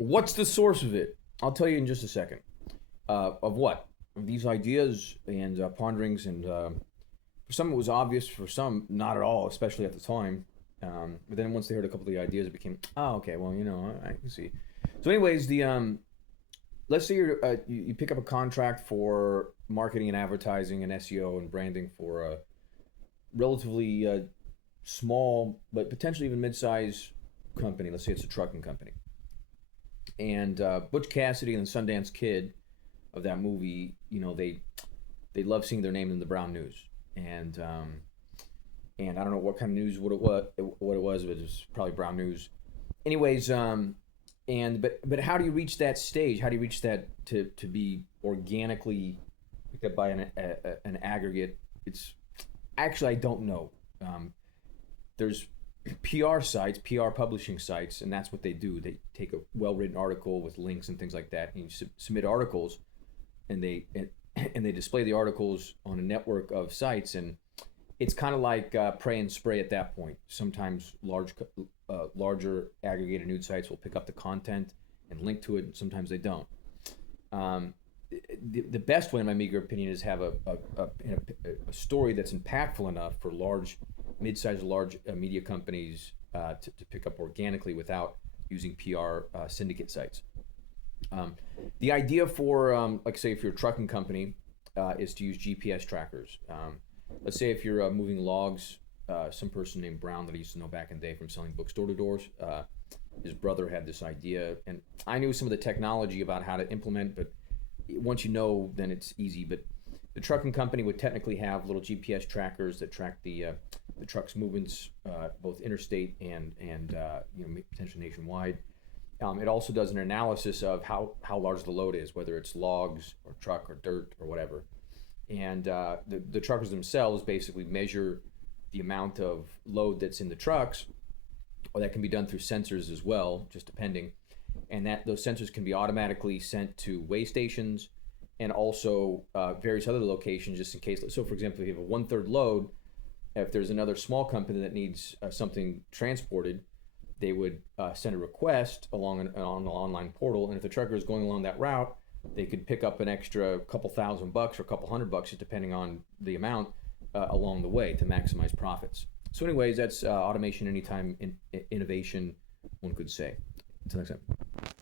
What's the source of it? I'll tell you in just a second. Of what? Of these ideas and ponderings, and for some it was obvious, for some not at all, especially at the time. But then once they heard a couple of the ideas, it became, oh, okay, well, I can see. So, anyways, the let's say you pick up a contract for marketing and advertising and SEO and branding for a relatively small but potentially even mid-size company. Let's say it's a trucking company, and Butch Cassidy and the Sundance Kid of that movie, they love seeing their name in the brown news, and I don't know what kind of news what it was, but it was probably brown news. Anyways, and but how do you reach that stage? How do you reach that to be organically picked up by an aggregate? It's actually, I don't know. There's PR sites, PR publishing sites, and that's what they do. They take a well-written article with links and things like that, and you submit articles, and and they display the articles on a network of sites, and it's kind of like pray and spray at that point. Sometimes larger aggregated news sites will pick up the content and link to it, and sometimes they don't. Um, the best way, in my meager opinion, is have a story that's impactful enough for mid-sized, large media companies to pick up organically without using PR syndicate sites. The idea for, like, say, if you're a trucking company, is to use GPS trackers. Let's say if you're moving logs, some person named Brown that I used to know back in the day from selling books door to doors, his brother had this idea, and I knew some of the technology about how to implement, but once you know, then it's easy. But the trucking company would technically have little GPS trackers that track the truck's movements, both interstate and potentially nationwide. It also does an analysis of how large the load is, whether it's logs or truck or dirt or whatever. And the truckers themselves basically measure the amount of load that's in the trucks, or that can be done through sensors as well, just depending. And that those sensors can be automatically sent to weigh stations and also various other locations, just in case. So, for example, if you have a 1/3 load, if there's another small company that needs something transported, they would send a request on the online portal, and if the trucker is going along that route, they could pick up an extra couple $1,000 or a couple $100, just depending on the amount, along the way to maximize profits. So, anyways, that's automation anytime innovation, one could say. Until next time.